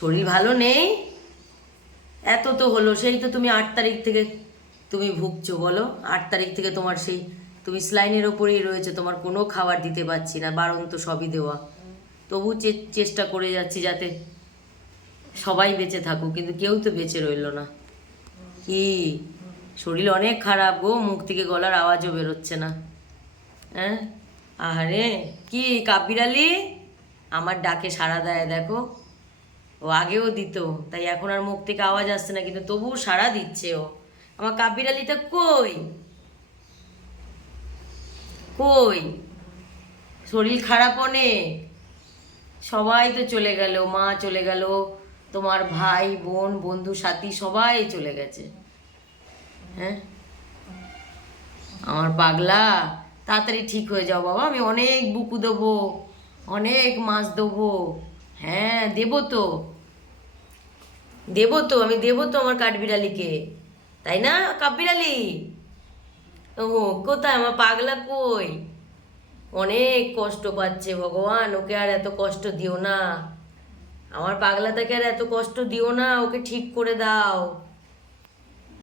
শরীর ভালো নেই? এত তো হলো, সেই তো তুমি 8 তারিখ থেকে তুমি ভুগছো বলো। 8 তারিখ থেকে তোমার সেই তুমি স্লাইনের ওপরেই রয়েছে, তোমার কোনো খাবার দিতে পারছি না, বারণ তো সবই দেওয়া। তবু চেষ্টা করে যাচ্ছি যাতে সবাই বেঁচে থাকুক, কিন্তু কেউ তো বেঁচে রইলো না। কি শরীর অনেক খারাপ গো, মুখ থেকে গলার আওয়াজও বেরোচ্ছে না। হ্যাঁ, আহারে, কি কাকবিড়ালি আমার ডাকে সাড়া দেয় দেখো। ও আগেও দিত, তাই এখন আর মুখ থেকে আওয়াজ আসছে না, কিন্তু তবুও সাড়া দিচ্ছে ও। আমার কাকবিড়ালিটা কই? কই? শরীর খারাপ অনেক, সবাই তো চলে গেল, মা চলে গেল, তোমার ভাই বোন বন্ধু সাথী সবাই চলে গেছে। হ্যাঁ, আমার পাগলা, তাড়াতাড়ি ঠিক হয়ে যাও বাবা, আমি অনেক বুকু দেবো, অনেক মাছ দেবো। হ্যাঁ, দেবো তো, দেবো তো, আমি দেবো তো আমার কাঠবিড়ালিকে, তাই না কাঠবিড়ালি? ও কোথায় আমার পাগলা, কই? অনেক কষ্ট পাচ্ছে ভগবান, ওকে আর এত কষ্ট দিও না। আমার পাগলাটাকে আর এত কষ্ট দিও না, ওকে ঠিক করে দাও।